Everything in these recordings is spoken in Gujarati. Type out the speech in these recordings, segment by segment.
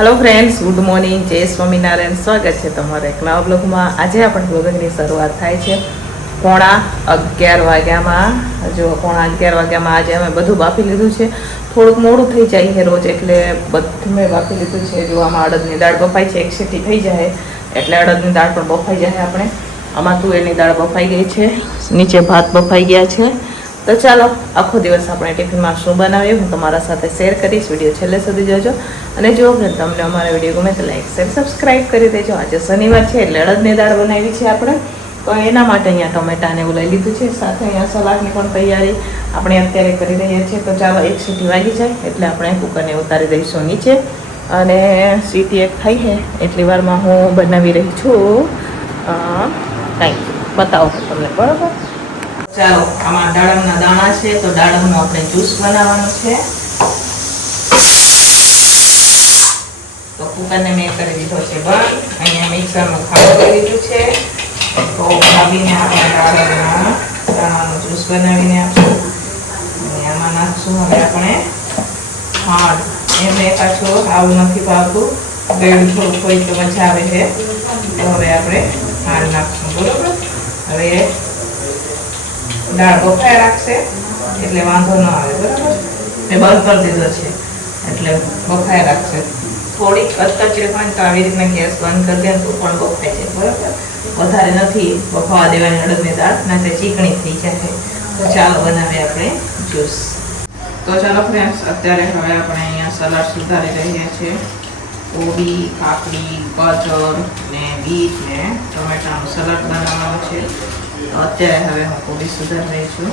हेलो फ्रेंड्स, गुड मॉर्निंग, जय स्वामीनारायण। स्वागत है तमारा एक नवा ब्लॉगમાં। આજે આપણે બ્લોગની શરૂઆત થાય છે 11:15 વાગ્યામાં। જો 11:15 વાગ્યામાં આજે અમે બધું બાફી લીધું છે। થોડુંક મોડું થઈ જાય છે રોજ, એટલે બધું મેં બાફી લીધું છે। જો આમાં અડદની દાળ બફાઈ છે, એક સીટી થઈ જાય એટલે અડદની દાળ પણ બફાઈ જાય। આપણે આમાં તુવેરની દાળ બફાઈ ગઈ છે, નીચે ભાત બફાઈ ગયા છે। તો ચાલો આખો દિવસ આપણે ટિફિનમાં શું બનાવીએ હું તમારા સાથે શેર કરીશ। વિડીયો છેલ્લે સુધી જોજો અને જો તમને અમારા વિડીયો ગમે તો લાઈક શેર સબસ્ક્રાઈબ કરી દેજો। આજે શનિવાર છે એટલે અડદની દાળ બનાવી છે આપણે, તો એના માટે અહીંયા ટમેટાને એવું લઈ લીધું છે, સાથે અહીંયા સલાડની પણ તૈયારી આપણે અત્યારે કરી રહ્યા છીએ। તો ચાલો એક સીટી વાગી જાય એટલે આપણે કુકરને ઉતારી દઈશું નીચે, અને સીટી એક થઈ છે એટલી વારમાં હું બનાવી રહી છું કાંઈક બતાવો તમને, બરાબર। ચાલો આમાં દાડમના દાણા છે, તો દાડમનો આપણે જ્યુસ બનાવવાનો છે। તો કુકરને મેં કરી દીધો છે બંધ, અહીંયા મિક્સરમાં ખાવા કરી દીધું છે। તો ભાભીને આપણે દાડમના દાણાનો જ્યુસ બનાવીને આપશું, અને આમાં નાખશું હવે આપણે ખાંડ। એમને પાછું આવું નથી ભાવતું, ગળ્યું થોડુંક હોય તો મજા આવે છે, તો હવે આપણે ખાંડ નાખશું, બરોબર। હવે દાળ બફાઈ રાખશે એટલે વાંધો ન આવે, બરાબર। મેં બંધ કરી દીધો છે એટલે બફાઈ રાખશે। થોડીક કચકચરી હોય તો આવી રીતના ગેસ બંધ કરી દે તો પણ બફાઈ જાય, બરાબર। વધારે નથી બફાવા દેવાની અડદની દાળ, ના તે ચીકણી થઈ જાય। તો ચાલો બનાવીએ આપણે જ્યુસ। તો ચાલો ફ્રેન્ડ્સ, અત્યારે હવે આપણે અહીંયા સલાડ સુધારી રહ્યા છીએ। કોબી, કાકડી, ગાજર ને બીટ ને ટમેટાનું સલાડ બનાવવાનું છે। તો અત્યારે હવે હું કોબી સુધારી રહી છું,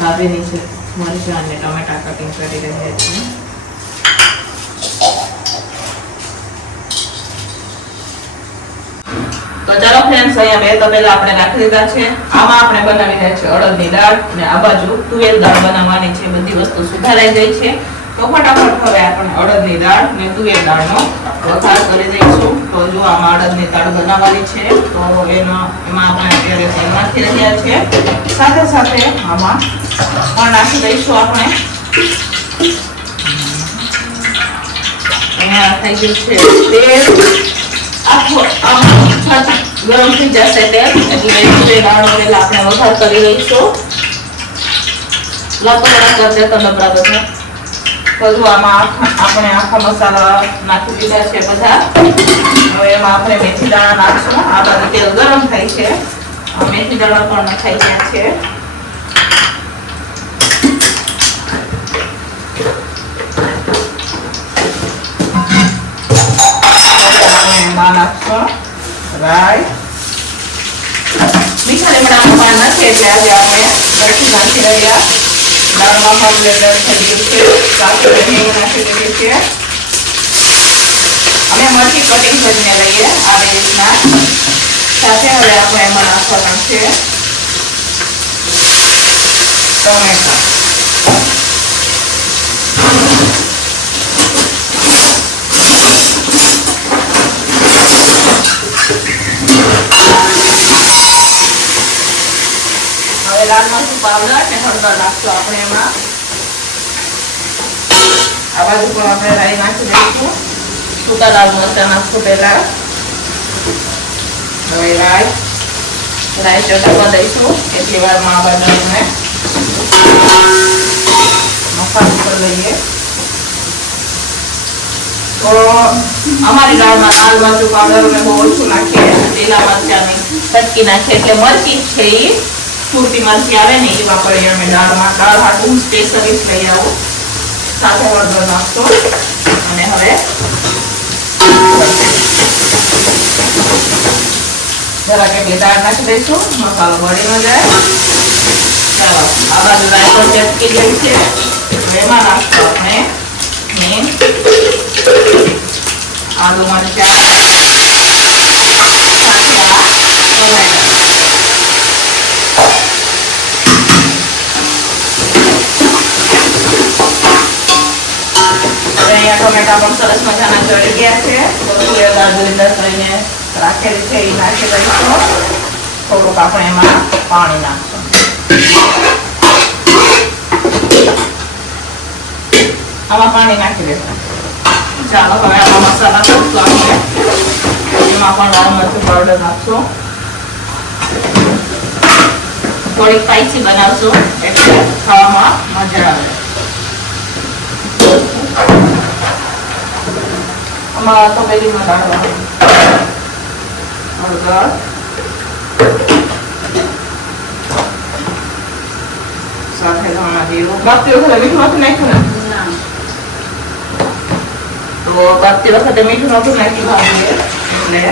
ભાભીની છે મરચાં અને ટમેટા કટિંગ કરી રહ્યા છીએ। તો ચાલો ફ્રેન્ડ્સ, અહીંયા બે તપેલા આપણે રાખી દીધા છે। આમાં આપણે બનાવી રહ્યા છીએ અડદની દાળ, અને આ બાજુ તુવેર દાળ બનાવવાની છે। બધી વસ્તુ સુધારાઈ ગઈ છે, તો ફટાફટ હવે આપણે અડદની દાળ ને તુવેર દાળનો વઘાર કરી દઈશું। તો જો આમાં અડદની દાળ બનાવવાની છે, તો એમાં આપણે અત્યારે તેલ નાખી રહ્યા છીએ, સાથે સાથે આમાં પણ નાખી દઈશું આપણે। અહીંયા થઈ ગયું છે તેલ, આખું ગરમ થઈ જશે તેલ એટલે તુવેર દાળનો પહેલા આપણે વઘાર કરી લઈશું। લપડા કરજે તો ડબરા બધા। તો જો આમાં આપણે આખા મસાલા નાખી દીધા છે બધા। હવે એમાં આપણે મેથી દાણા નાખશું। આ બાજુ તેલ ગરમ થાય છે, મેથી દાણા પણ નખાઈ ગયા છે। એમાં નાખશું રાઈ, મીઠા લીમડાનું પાન નથી એટલે આજે આપણે મરચું નાખી રહ્યા। દાળમાં પાવડર થઈ ગયું છે, સાથે હિંગ નાખી દીધી છે। અમે મરચી કટિંગ કરીને લઈએ આવી રીતના, સાથે હવે આપણે એમાં નાખવાના છે ટમેટા। હવે લાલ મરચું પાવડર અને હળદર નાખશું આપણે એમાં। આ બાજુ પણ આપણે રાઈ નાખી દઈશું, સૂકા લાલ મરચાં નાખશું પહેલા। હવે રાઈ ચટકવા દઈશું એટલી વારમાં આ બાજુ આપણે મસાલો ઉપર લઈએ। તો અમારી દાળમાં લાલ મરચું પાવડર અમે બહુ ઓછું નાખીએ, લીલા મરચાંની ચટકી નાખીએ એટલે મરચી છે એ પૂરતી મરચી આવે ને એ વાપરીએ અમે દાળમાં। દાળ હાટું સ્પેશિયલી લઈ આવું, સાથે હળદર નાખશું, અને હવે જરા કેટલી દાળ નાખી દઈશું, મસાલો બળી ન જાય। ચાલો આ બાજુ દાળ પણ ચટકી ગઈ છે, એમાં નાખશું આપણે હિંગ, આદુ મરચાં, સાથે આ ટમેટા। ટમેટા પણ સરસ મજાના ચડી ગયા છે, તો તુવેર દાળ ધોઈને કરીને રાખેલી છે એ નાખી દઈશું। થોડુંક આપણે એમાં પાણી નાખશું। આમાં પાણી નાખી દેશું। ચાલો હવે આમાં મસાલા નાખશું આપણે. એમાં પણ લાલ મરચું પાવડર નાખશું. થોડીક સ્પાઈસી બનાવશું એટલે ખાવામાં મજા આવે. આમાં તો પેલીમાં નાખવાનું હળદર, સાથે ધાણા જીરું. બાફતી વખતે મીઠું નથી નાખ્યું ને? તો બાફતી વખતે મીઠું નહોતું નાખ્યું ભાભીએ, એટલે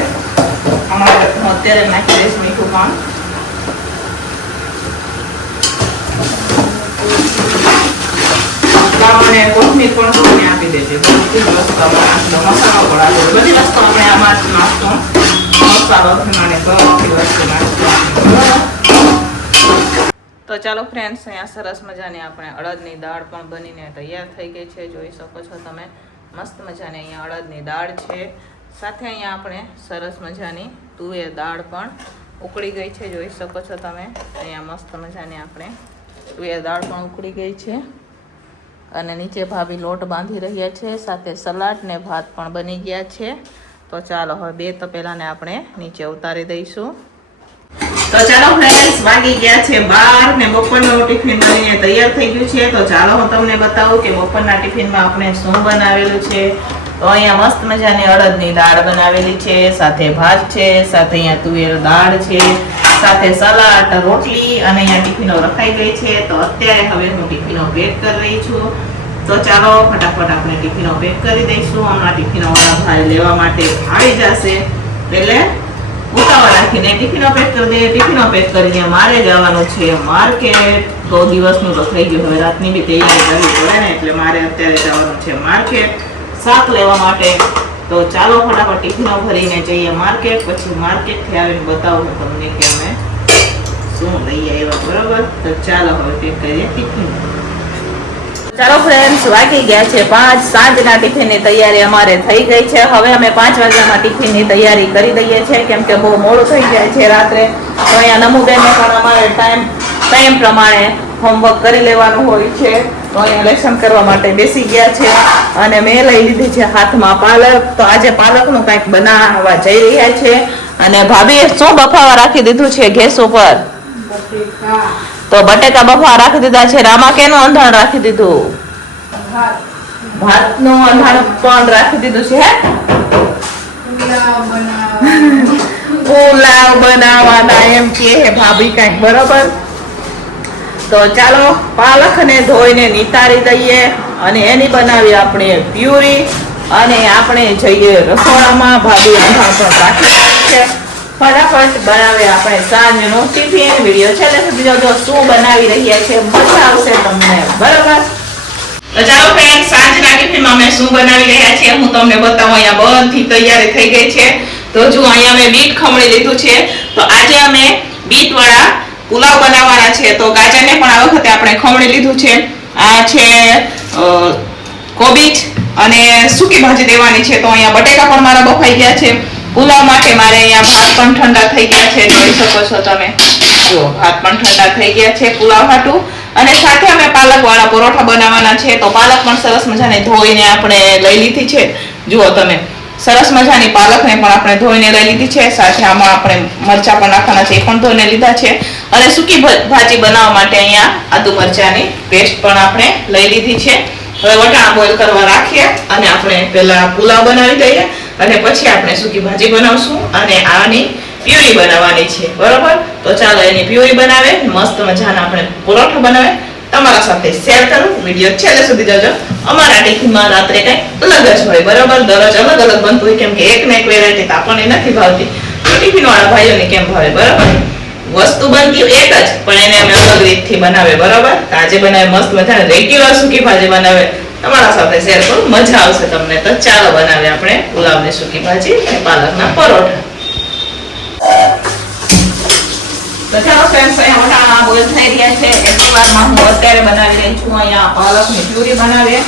અમારે હું અત્યારે નાખી દઈશ મીઠું પણ. અને કોથમીર પણ થોડી આપી દેજે. બધી વસ્તુ આપણે મસાલો પણ આપી બધી વસ્તુ આપણે આમાં જ નાખશું. મસાલો અને બધી વસ્તુ નાખશું. તો ચાલો ફ્રેન્ડ્સ, અહીંયા સરસ મજાની આપણે અડદની દાળ પણ બનીને તૈયાર થઈ ગઈ છે. જોઈ શકો છો તમે, મસ્ત મજાની અહીંયા અડદની દાળ છે. સાથે અહીંયા આપણે સરસ મજાની તુવેર દાળ પણ ઉકળી ગઈ છે. જોઈ શકો છો તમે, અહીંયા મસ્ત મજાની આપણે તુવેર દાળ પણ ઉકળી ગઈ છે. અને નીચે ભાભી લોટ બાંધી રહ્યા છે. સાથે સલાડ ને ભાત પણ બની ગયા છે. તો ચાલો હવે બે તપેલાને આપણે નીચે ઉતારી દઈશું. તો ચાલો ફ્રેન્ડ્સ, વાગી ગયા છે 12 ને બપોરનું ટિફિન બનીને તૈયાર થઈ ગયું છે. તો ચાલો હું તમને બતાવું કે બપોરના ટિફિનમાં આપણે શું બનાવેલું છે. તો અહીંયા મસ્ત મજાની અડદની દાળ બનાવેલી છે, સાથે ભાત છે, સાથે અહીંયા તુવેર દાળ છે, સાથે સલાડ, રોટલી અને અહીંયા ટિફિનો રખાઈ ગઈ છે. તો અત્યારે હવે હું ટિફિનો પેક કરી રહી છું. તો ચાલો ફટાફટ આપણે ટિફિનો પેક કરી દઈશું. હમણાં ટિફિનો વાળા ભાઈ લેવા માટે આવી જશે, એટલે ઉતાવળ રાખીને ટિફિનો પેક કરી દઈએ. ટિફિનો પેક કરીને મારે જવાનું છે માર્કેટ. તો દિવસનું તો થઈ ગયું, હવે રાતની બી તૈયારી કરવી પડે ને, એટલે મારે અત્યારે જવાનું છે માર્કેટ શાક લેવા માટે. તો ચાલો ફટાફટ ટિફિનો ભરીને જઈએ માર્કેટ. પછી માર્કેટથી આવીને બતાવું તમને કે અમે શું લઈ આવ્યા. બરોબર, તો ચાલો હવે પેક કરીએ ટિફિન. ચાલો ફ્રેન્ડ્સ, વાગી ગયા છે 5. સાંજના ટિફિનની તૈયારી અમારે થઈ ગઈ છે. હવે અમે 5 વાગ્યામાં ટિફિનની તૈયારી કરી દઈએ છીએ, કેમ કે બહુ મોડું થઈ જાય છે રાત્રે. તો અહીંયા નમુબેનને પણ અમારે ટાઈમ પ્રમાણે હોમવર્ક કરી લેવાનું હોય છે. તો અહીંયા લેસન કરવા માટે બેસી ગયા છે. અને મેં લઈ લીધી છે હાથમાં પાલક. તો આજે પાલકનું કંઈક બનાવવા જઈ રહ્યા છે. અને ભાભીએ શું બફાવા રાખી દીધું છે ગેસ ઉપર? તો બટેકા બફાવા રાખી દીધા છે. રામા કેનું અંધાણ રાખી દીધું? ભાતનું અંધાણ પણ રાખી દીધું છે. પુલાવ બનાવવાના એમ કે ભાભી કંઈક. બરોબર, તો ચાલો પાલકને ધોઈને નિતારી દઈએ અને એની બનાવી આપણે પ્યુરી. અને આપણે જઈએ રસોડામાં. ભાભી અંધાણ પણ રાખી છે. ફટાફટ બનાવે આપણે સાંજનું ટિફિન. વિડીયો છેલ્લે સુધી જોજો, શું બનાવી રહ્યા છે, મજા આવશે તમને. બરાબર, તો ચાલો ફ્રેન્ડ, સાંજના ટિફિનમાં અમે શું બનાવી રહ્યા છીએ હું તમને બતાવું. અહીંયા બધી તૈયારી થઈ ગઈ છે. તો જો અહીંયા મેં બીટ ખમણી લીધું છે. તો આજે અમે બીટ વાળા પુલાવ બનાવવાના છે. તો ગાજરને પણ આ વખતે આપણે ખમણી લીધું છે. આ છે કોબીજ અને સૂકી ભાજી દેવાની છે. તો અહીંયા બટેકા પણ મારા બફાઈ ગયા છે. પુલાવ માટે મારે અહીંયા ભાત પણ ઠંડા થઈ ગયા છે. જોઈ શકો છો તમે, જો ભાત પણ ઠંડા થઈ ગયા છે પુલાવ હાટું. અને સાથે અમે પાલક વાળા પરોઠા બનાવવાના છે. તો પાલક પણ સરસ મજાને ધોઈને આપણે લઈ લીધી છે. જુઓ તમે, સરસ મજાની પાલકને પણ આપણે ધોઈને લઈ લીધી છે. સાથે આમાં આપણે મરચા પણ નાખવાના છે, એ પણ ધોઈને લીધા છે. અને સૂકી ભાજી બનાવવા માટે અહીંયા આદુ મરચાની પેસ્ટ પણ આપણે લઈ લીધી છે. હવે વટાણા બોઇલ કરવા રાખીએ અને આપણે પહેલા પુલાવ બનાવી દઈએ અને પછી આપણે સૂકી ભાજી બનાવશું અને આની પ્યુરી બનાવવાની છે. બરોબર, તો ચાલો એની પ્યુરી બનાવે, મસ્ત મજાના આપણે પરોઠા બનાવે, તમારા સાથે શેર કરું. વિડીયો છેલ્લે સુધી જોજો. અમારા ટિફિનમાં રાત્રે કંઈક અલગ જ હોય. બરોબર, દરરોજ અલગ અલગ બનતું હોય, કેમ કે એક ને એક વેરાયટી તો આપણને નથી ભાવતી. તો ટિફિન વાળા ભાઈઓને કેમ ભાવે? બરોબર, વસ્તુ બનતી એક જ, પણ એને અમે અલગ રીતથી બનાવે. બરોબર, આજે બનાવે મસ્ત મજાને રેગ્યુલર સૂકી ભાજી બનાવે, તમારા સાથે શેર કરું, મજા આવશે તમને. તો ચાલો બનાવીએ આપણે પુલાવની સૂકી ભાજી અને પાલકના પરોઠા. તો ચાલો ફ્રેન્ડ્સ, અહીંયા વટાણા બોઇલ થઈ રહ્યા છે. એટલી વારમાં હું અત્યારે બનાવી રહી છું અહીંયા પાલકની પ્યુરી બનાવીએ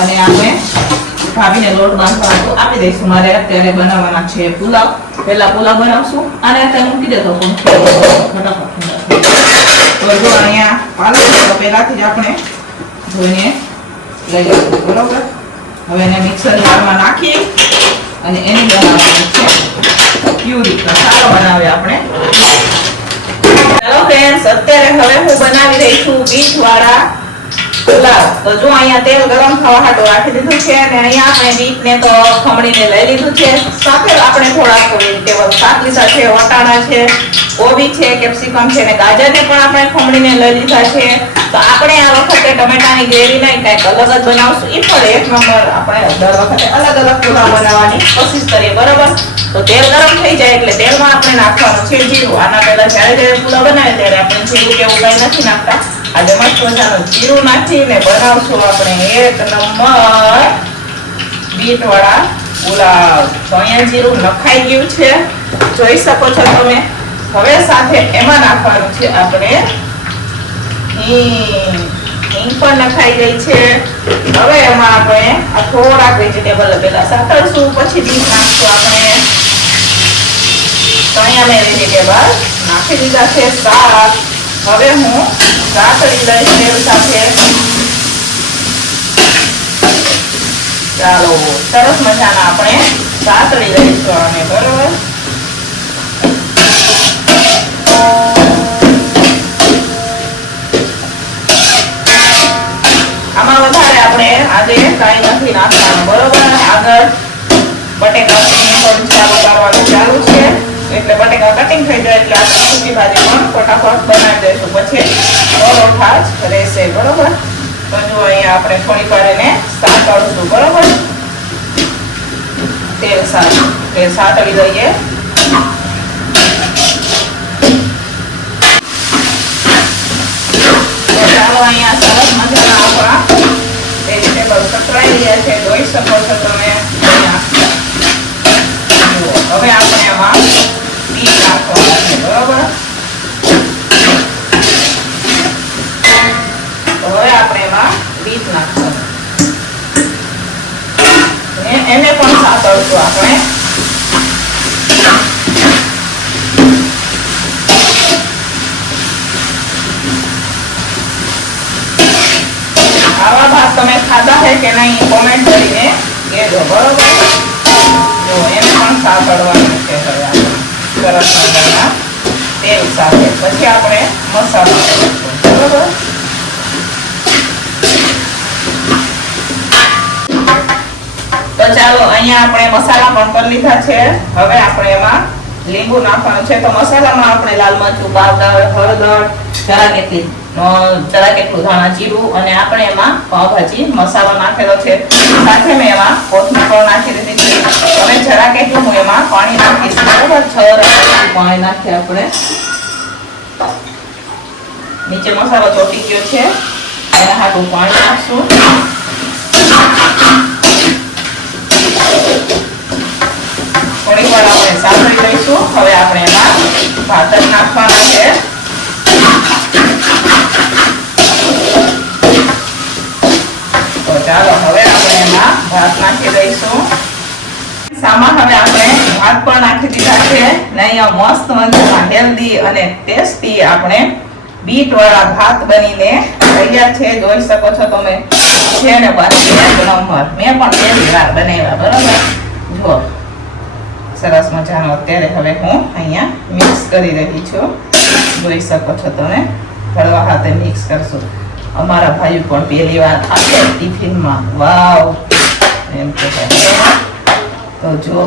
અને આપણે ભાભીને લોટ બાંધવા આપી દઈશું. મારે અત્યારે બનાવવાના છે પુલાવ. પહેલા પુલાવ બનાવશું અને અત્યારે મૂકી દેતો ફટાફટ. તો જો અહીંયા પાલક પહેલાથી જ આપણે ધોઈને લઈ લઈશું. બરોબર, હવે એને મિક્સર જારમાં નાખી અને એની બનાવવાની છે પ્યુરી. તો ચાલો બનાવીએ આપણે. હેલો ફ્રેન્ડ્સ, અત્યારે હવે હું બનાવી રહી છું બીટ વાળા પુલાવ. તો જો અહીંયા તેલ ગરમ થવા હાટું રાખી દીધું છે અને અહીંયા આપણે બીટને તો ખમણીને લઈ લીધું છે. સાથે આપણે થોડાક વેજીટેબલ શાક લીધા છે, વટાણા છે, કોબી છે, કેપ્સિકમ છે અને ગાજરને પણ આપણે ખમણીને લઈ લીધા છે. તો આપણે આ વખતે ટમેટાની ગ્રેવી નહીં કંઈક અલગ જ બનાવશું. એ પણ એક નંબર. આપણે દર વખતે અલગ અલગ પુલાવ બનાવવાની કોશિશ કરીએ, બરોબર? તો તેલ ગરમ થઈ જાય એટલે તેલમાં આપણે નાખવાનું છે જીરું. આના પહેલા જ્યારે પુલાવ બનાવે ત્યારે આપણે જીરું કેવું કંઈ નથી નાખતા. આજે મસ્ત મજાનું જીરું નાખીને બનાવશું આપણે એક નંબર બીટ વાળા પુલાવ. તો અહીંયા જીરું નખાઈ ગયું છે, જોઈ શકો છો તમે. હવે સાથે એમાં નાખવાનું છે આપણે હિંગ પણ નખાઈ ગઈ છે. હવે એમાં આપણે આ થોડાક વેજીટેબલ પેલા સાતળશું, પછી બીટ નાખશું આપણે. તો અહીંયા મેં વેજીટેબલ નાખી દીધા છે. શાક હવે હું સાતળી લઈશ તેલ સાથે. ચાલો સરસ મજાના આપણે સાતળી લઈશું અને બરોબર. આમાં વધારે આપણે આજે કાંઈ નથી નાખવાનું, બરોબર? આગળ બટેકા પણ ચાલુ કરવાનું ચાલુ છે એટલે બટેકા કટિંગ થઈ જાય એટલે આપણે સૂકી ભાજી પણ ફટાફટ બનાવી દઈશું. પછી પરોઠા જ રહેશે, બરોબર? તો જો અહીંયા આપણે થોડી વાર એને સાતળશું, બરોબર? તેલ સાતળી દઈએ. ચાલો અહીંયા સરસ મજાના આપણા વેજીટેબલ સતરાઈ રહ્યા છે, જોઈ શકો છો તમે. હવે આપણે એમાં બીટ નાખવાના છે, બરોબર? હવે આપણે એમાં બીટ નાખવાનું, એને પણ સાતળશું આપણે. આવા ભાત તમે ખાધા છે કે નહીં કોમેન્ટ કરીને કહેજો, બરોબર? જો એને પણ સાતળવાનું છે. હવે સરસ મજાના તેલ સાથે પછી આપણે મસાલો નાખીશું, બરોબર? તો ચાલો અહીંયા આપણે મસાલા પણ કરી લીધા છે. હવે આપણે એમાં લીંબુ નાખવાનું છે. તો મસાલામાં આપણે લાલ મરચું પાવડર, હળદર, જરા કેટલું ધાણા જીરું અને આપણે એમાં પાવભાજી મસાલો નાખેલો છે. સાથે મેં એમાં કોથમીર પણ નાખી દીધી છે. હવે જરા કેટલું હું એમાં પાણી નાખીશ, બરોબર? 6 રાત પાણી નાખીએ આપણે. નીચે મસાલો ચોટી ગયો છે, એના હાથું પાણી નાખશું. થોડી વાર આપણે સાતળી લઈશું. હવે આપણે એમાં ભાત જ નાખવાના છે. તો ચાલો હવે આપણે એમાં ભાત નાખી દઈશું. સામાં હવે આપણે ભાત પણ નાખી દીધા છે ને અહીંયા મસ્ત મજાના હેલ્ધી અને ટેસ્ટી આપણે બીટ વાળા ભાત બનીને તૈયાર છે, જોઈ શકો છો તમે. છે ને પાછી એક નંબર. મેં પણ પહેલી વાર બનાવ્યા, બરોબર? જો સરસ મજાનો અત્યારે હવે હું અહીંયા મિક્સ કરી રહી છું, જોઈ શકો છો તમે. હળવા હાથે મિક્સ કરશું. અમારા ભાઈ પણ પહેલી વાર આપે ટિફિનમાં. વાવ એમ તો જો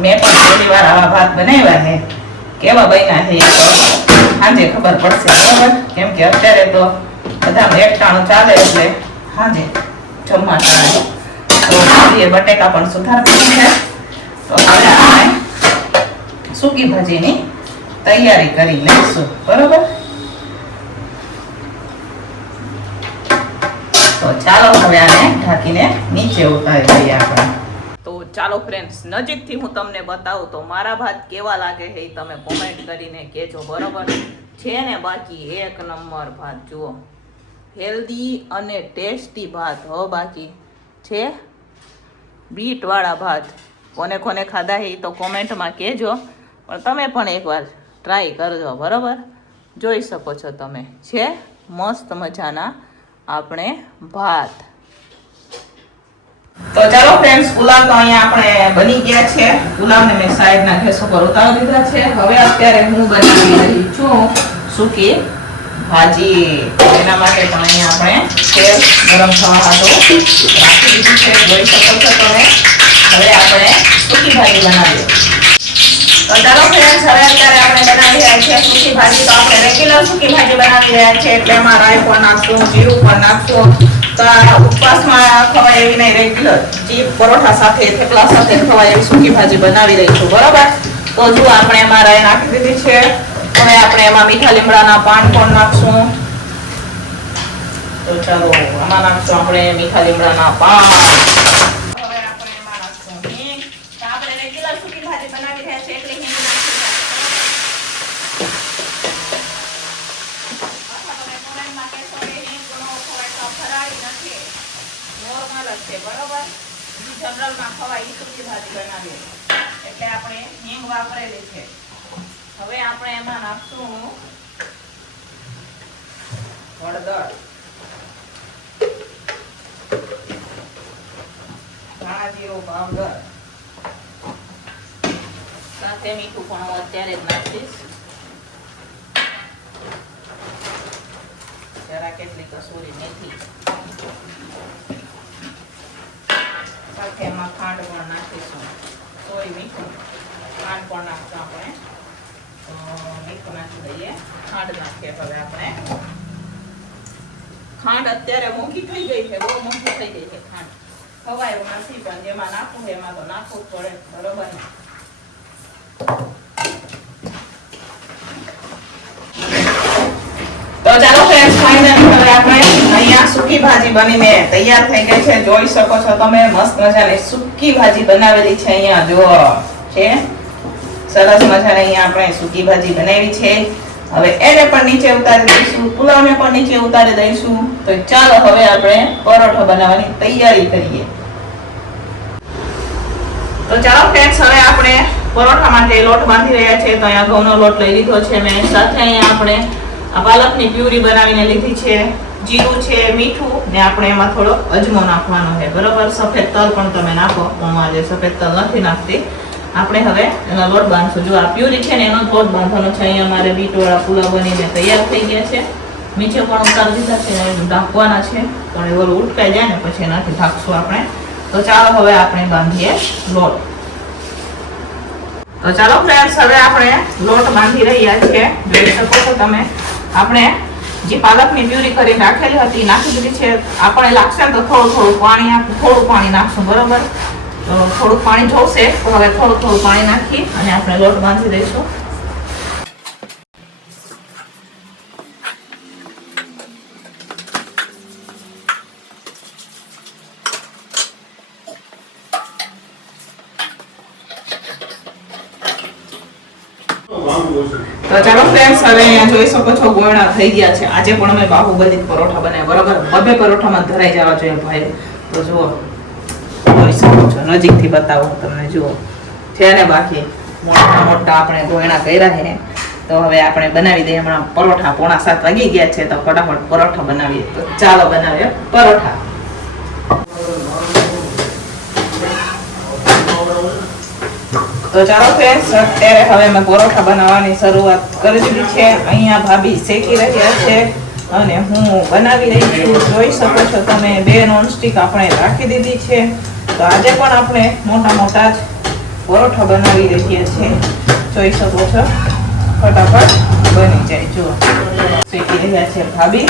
મેં પણ પહેલી વાર આવા ભાત બનાવ્યા છે. કેવા બન્યા છે સાંજે ખબર પડશે, બરોબર? કેમ કે અત્યારે તો બધા એકટાણું ચાલે એટલે સાંજે જમવા ચાલે. તો બટેકા પણ સુધારતી છે. તો હવે આપણે સૂકી ભાજીની તૈયારી કરી લઈશું, બરોબર? તો ચાલો હવે આને ઢાંકીને નીચે ઉતારી દઈએ આપણે. તો ચાલો ફ્રેન્ડ્સ, નજીકથી હું તમને બતાવું તો મારા ભાત કેવા લાગે છે એ તમે કોમેન્ટ કરીને કહેજો, બરોબર? છે ને બાકી એક નંબર ભાત. જુઓ હેલ્ધી અને ટેસ્ટી ભાત હો. બાકી છે બીટ વાળા ભાત. કોને કોને ખાધા છે એ તો કોમેન્ટમાં કહેજો, પણ તમે પણ એકવાર ટ્રાય કરજો, બરોબર? જોઈ શકો છો તમે. છે મસ્ત મજાના આપણે ભાત. તો ચાલો ફ્રેન્ડ્સ, પુલાવ તો અહીંયા આપણે બની ગયા છે. પુલાવને મેં સાઈડના ગેસ ઉપર ઉતારી દીધા છે. હવે અત્યારે હું બનાવી રહી છું સૂકી ભાજી. એના માટે પણ અહીંયા આપણે તેલ ગરમ થવા હાટો રાખી દીધું છે. જોઈ શકો છો તમે. હવે આપણે સૂકી ભાજી બનાવીએ. તો ચાલો ફ્રેન્ડ્સ, હવે અત્યારે આપણે બનાવી રહ્યા છીએ સૂકી ભાજી. તો આપણે રેગ્યુલર સૂકી ભાજી બનાવી રહ્યા છીએ એટલે એમાં રાઈ પણ નાખશું, જીરું પણ નાખશું. તો ઉપવાસમાં ખવાય એવી નહીં, રેગ્યુલર ચીપ પરોઠા સાથે થેપલા સાથે ખવાય એવી સૂકી ભાજી બનાવી રહી છું. બરોબર. તો જો આપણે એમાં રાઈ નાખી દીધી છે. હવે આપણે એમાં મીઠા લીમડાના પાન પણ નાખશું. તો ચાલો આમાં નાખશું આપણે મીઠા લીમડાના પાન. હવે આપણે એમાં નાખશું હિંગ. તો આપણે રેગ્યુલર સૂકી ભાજી બનાવી રહ્યા છે એટલે હિંગ નાખશું. બરોબર, જનરલ માં ખવાય એ સૂકી ભાજી બનાવીએ એટલે આપણે હિંગ વાપરેલી છે. હવે આપણે એમાં નાખશું હળદર, ધાણા જીરું પાવડર, સાથે મીઠું પણ હું અત્યારે જ નાખીશ. જરા કેટલી કસૂરી મેથી, સાથે એમાં ખાંડ પણ નાખીશું. સોય મીઠું, ખાંડ પણ નાખશું આપણે. મીઠું નાખી દઈએ, ખાંડ નાખીએ. હવે આપણે ખાંડ અત્યારે મોંઘી થઈ ગઈ છે, બહુ મોંઘી થઈ ગઈ છે ખાંડ. ખવાય એવું નથી, પણ જેમાં નાખવું એમાં તો નાખવું જ પડે. બરોબર ને? તો ચાલો ફ્રેન્ડ્સ, ફાઇનલી હવે આપણે અહીંયા સૂકી ભાજી બનીને તૈયાર થઈ ગઈ છે. જોઈ શકો છો તમે, મસ્ત મજાની સૂકી ભાજી બનાવેલી છે. અહીંયા જો છે, સરસ મજાની અહીંયા આપણે સૂકી ભાજી બનાવી છે. હવે એને પણ નીચે ઉતારી દઈશું, પુલાવને પણ નીચે ઉતારી દઈશું. તો ચાલો હવે આપણે પરોઠો બનાવવાની તૈયારી કરીએ. તો ચાલો ફ્રેન્ડ્સ, હવે આપણે પરોઠા માટે લોટ બાંધી રહ્યા છે. તો અહીંયા ઘઉંનો લોટ લઈ લીધો છે મેં. સાથે અહીંયા આપણે આ પાલકની પ્યુરી બનાવીને લીધી છે. જીરું છે, મીઠું ને આપણે એમાં થોડો અજમો નાખવાનો છે. બરોબર. સફેદ તલ પણ તમે નાખો, હું આજે સફેદ તલ નથી નાખતી. આપણે હવે એનો લોટ બાંધશું. જો આ પ્યુરી છે ને એનો લોટ બાંધવાનો છે. અહીંયા મારે બીટવાળા પુલાવ બનીને તૈયાર થઈ ગયા છે. નીચે પણ ઉતારી દીધા છે, ઢાંકવાના છે, પણ એ ઓલું ઉટકાઈ જાય ને પછી એનાથી ઢાંકશું આપણે. તો ચાલો હવે આપણે બાંધીએ લોટ. તો ચાલો ફ્રેન્ડ્સ, હવે આપણે લોટ બાંધી રહ્યા છીએ. જોઈ શકો છો તમે. આપણે જે પાલકની પ્યુરી કરી રાખેલી હતી નાખી દીધી છે. આપણે લાગશે ને તો થોડું પાણી નાખશું. બરોબર. તો થોડુંક પાણી જોશે, તો હવે થોડું પાણી નાખી અને આપણે લોટ બાંધી દઈશું. તો ચાલો ફ્રેન્ડ્સ, હવે અહીંયા જોઈ શકો છો ગોળા થઈ ગયા છે. આજે પણ અમે બાહુબલી પરોઠા બનાવ્યા. બરોબર. બબે પરોઠામાં ધરાઈ જવા જોઈએ ભાઈ. તો જુઓ, જોઈ શકો છો, નજીકથી બતાવો તમને. જુઓ છે ને, બાકી મોટા મોટા આપણે ગોળા કર્યા છે. તો હવે આપણે બનાવી દઈએ હમણાં પરોઠા. 6:45 વાગી ગયા છે, તો ફટાફટ પરોઠા બનાવીએ. તો ચાલો બનાવીએ પરોઠા. તો ચાલો ફ્રેન્ડ્સ, અત્યારે હવે મેં પરોઠા બનાવવાની શરૂઆત કરી દીધી છે. અહીંયા ભાભી શેકી રહ્યા છે અને હું બનાવી રહી છું. જોઈ શકો છો તમે, 2 નોનસ્ટિક આપણે રાખી દીધી છે. તો આજે પણ આપણે મોટા જ પરોઠા બનાવી રહ્યા છીએ. જોઈ શકો છો, ફટાફટ બની જાય. જુઓ, શેકી રહ્યા છે ભાભી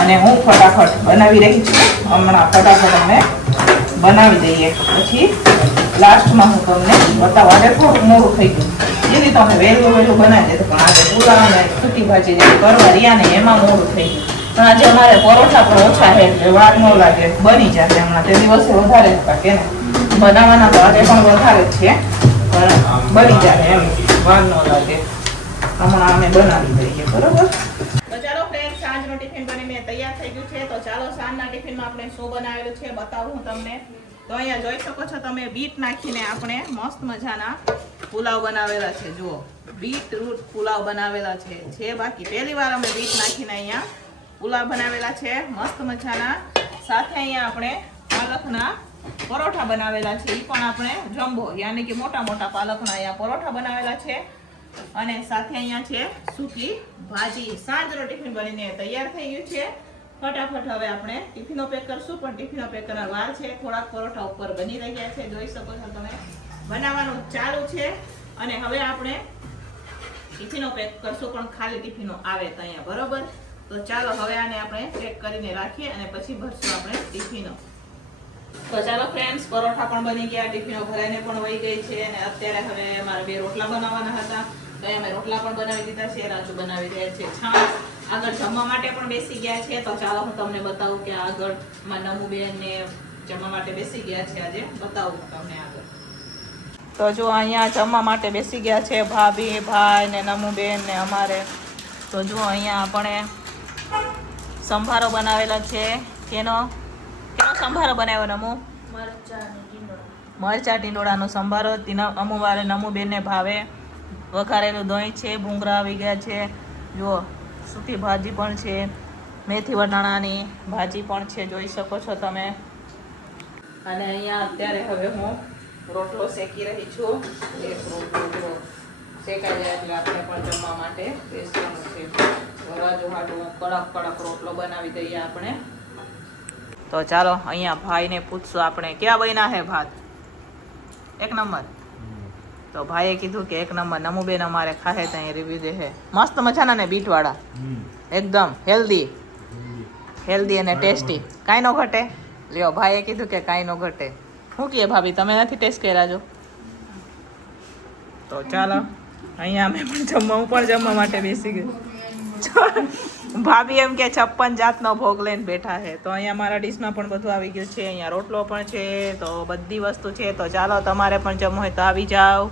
અને હું ફટાફટ બનાવી રહી છું. હમણાં ફટાફટ અમે બનાવી દઈએ, પછી લાસ્ટમાં હું તમને બતાવવા. આજે થોડું મોડું થઈ ગયું. જેથી તમે વહેલું બનાવી દે, પણ આજે પુલાવ ને સૂકી ભાજી જે કરવા રહ્યા ને એમાં મોડું થઈ ગયું. પણ આજે અમારે પરોઠા પણ ઓછા છે એટલે વાર ન લાગે, બની જશે. હમણાં તે દિવસે વધારે હતા કે ને, બનાવવાના તો આજે પણ વધારે જ છે, પણ બની જાય એમ, વાર ન લાગે. હમણાં અમે બનાવી દઈએ. બરોબર. તો ચાલો ફ્રેન્ડ, સાંજનો ટિફિન બનીને તૈયાર થઈ ગયું છે. તો ચાલો સાંજના ટિફિનમાં આપણે શું બનાવેલું છે બતાવું હું તમને. તો અહીંયા જોઈ શકો છો તમે, બીટ નાખીને આપણે મસ્ત મજાના પુલાવ બનાવેલા છે. જુઓ, બીટરૂટ પુલાવ બનાવેલા છે. બાકી પહેલી વાર અમે બીટ નાખીને અહીંયા પુલાવ બનાવેલા છે મસ્ત મજાના. સાથે અહીંયા આપણે પાલકના પરોઠા બનાવેલા છે એ પણ આપણે જમ્બો યાની કે મોટા મોટા પાલકના અહીંયા પરોઠા બનાવેલા છે અને સાથે અહીંયા છે સૂકી ભાજી. સાંજનો ટિફિન બનીને તૈયાર થઈ ગયું છે. ફટાફટ હવે આપણે ટિફિનો પેક કરશું, પણ ટિફિનો પેક કરવા વાર છે. થોડાક પરોઠા ઉપર બની રહ્યા છે, જોઈ શકો છો તમે. બનાવવાનું ચાલુ છે અને હવે આપણે ટિફિનો પેક કરશું, પણ ખાલી ટિફિનો આવે તો અહીંયા, બરોબર? તો ચાલો હવે આને આપણે પેક કરીને રાખીએ અને પછી ભરશું આપણે ટિફિનો. તો ચાલો ફ્રેન્ડ્સ, પરોઠા પણ બની ગયા, ટિફિનો ભરાઈને પણ વહી ગઈ છે અને અત્યારે હવે મારે 2 રોટલા બનાવવાના હતા તો અમે રોટલા પણ બનાવી દીધા છે. રાજુ બનાવી રહ્યા છે છાશ. આગળ જમવા માટે પણ બેસી ગયા છે. તો ચાલો હું તમને બતાવું કે આગળ નમુબેન ને જમવા માટે બેસી ગયા છે. આજે બતાવું તમને આગળ. તો જો અહીંયા જમવા માટે બેસી ગયા છે ભાભી, ભાઈ ને નમુબેન ને અમારે. તો જો અહીંયા આપણે સંભારો બનાવેલા છે. કેનો સંભારો બનાવ્યો નમુ? મરચા ટીંડોળાનો સંભારો. અમુવારે નમુબેનને ભાવે. વઘારેલું દહીં છે, ભૂંગળા આવી ગયા છે, જુઓ સૂકી ભાજી પણ છે, મેથી વટાણાની ભાજી પણ છે, જોઈ શકો છો તમે. અને અહીંયા અત્યારે હવે હું રોટલો શેકી રહી છું. એક રોટલો શેકાઈ જાય એટલે આપણે પણ જમવા માટે બેસવાનું છે. રાજુ હાટું કડક રોટલો બનાવી દઈએ આપણે. તો ચાલો અહીંયા ભાઈને પૂછશું આપણે, ક્યાં બન્યા હે ભાત? 1 નંબર. તો ભાઈએ કીધું કે 1 નંબર. નમુબેન અમારે ખાહે તો અહીં રિવ્યુ દે હે. મસ્ત મજાના ને બીટવાળા, એકદમ હેલ્ધી અને ટેસ્ટી. કાંઈ નો ઘટે. લ્યો, ભાઈએ કીધું કે કાંઈ નો ઘટે. શું કહે ભાભી, તમે નથી ટેસ્ટ કર્યા? જો તો ચાલો અહીંયા અમે પણ જમવા માટે બેસી ગઈ. ભાભી એમ કે 56 જાતનો ભોગ લઈને બેઠા છે. તો અહીંયા મારા ડીશમાં પણ બધું આવી ગયું છે. અહીંયા રોટલો પણ છે, તો બધી વસ્તુ છે. તો ચાલો તમારે પણ જમવું હોય તો આવી જાઓ.